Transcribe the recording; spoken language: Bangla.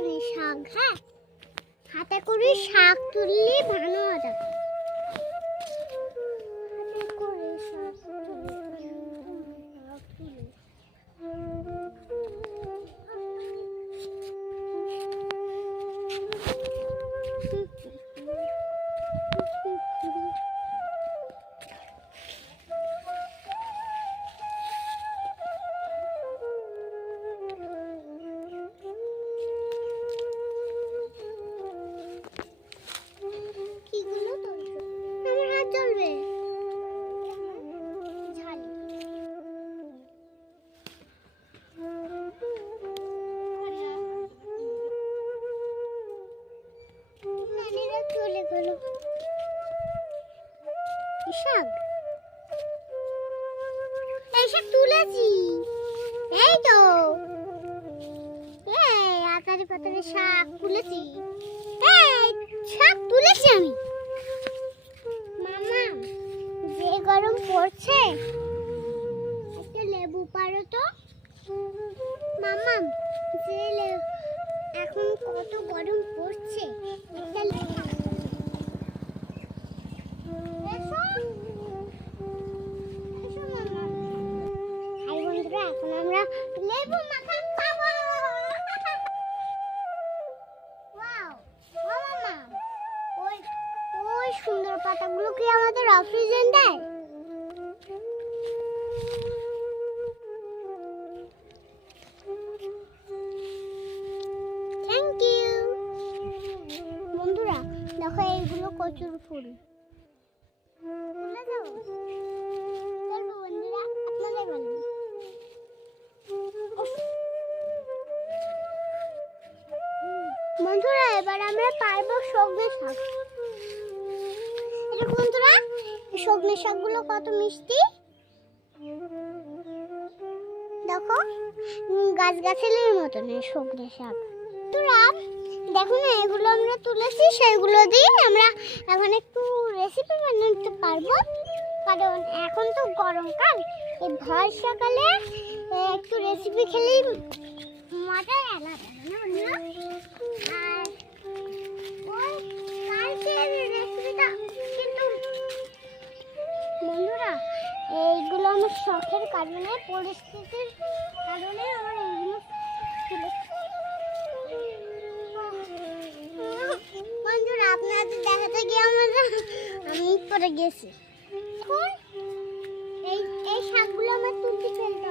জানি শাক, হ্যাঁ হাতে করে শাক তুললে ভালো হবে। চলবে চলে গেল শাক, এই শাক তুলেছি, এই তো আতারি পাতারি শাক তুলেছি, শাক তুলেছি আমি। মামা যে গরম পড়ছে একটা লেবু পারো তো। মামা যে এখন কত গরম পড়ছে একটা এখন আমরা লেবু মাখা খাবো। ওয়াও ও মামা, ওই সুন্দর পাতাগুলো কি আমাদের অক্সিজেন দেয়? Thank you. বন্ধুরা দেখো এইগুলো কচুর ফুল। বন্ধুরা আপনারাই বলেন। বন্ধুরা এবার আমরা পারবো সজনে শাক। এটা বন্ধুরা সজনে শাকগুলো কত মিষ্টি দেখো, গাছগাছালির মতন সজনে শাক। বন্ধুরা দেখো না, এগুলো আমরা তুলেছি, সেগুলো দিয়ে আমরা এখন একটু রেসিপি বানাতে পারবো। কারণ এখন তো গরমকাল, এই ভর সকালে একটু রেসিপি খেলেই মজাই আলাদা না বন্ধুরা। আর ওই কালকের রেসিপিটা কিন্তু বন্ধুরা এইগুলো আমার শখের কারণে, পরিস্থিতির কারণে আমার এইগুলো বন্ধুরা আপনাদের দেখাতে গিয়ে আমি পরে গেছি। এই শাকগুলো আমার তুলতে ফেলতে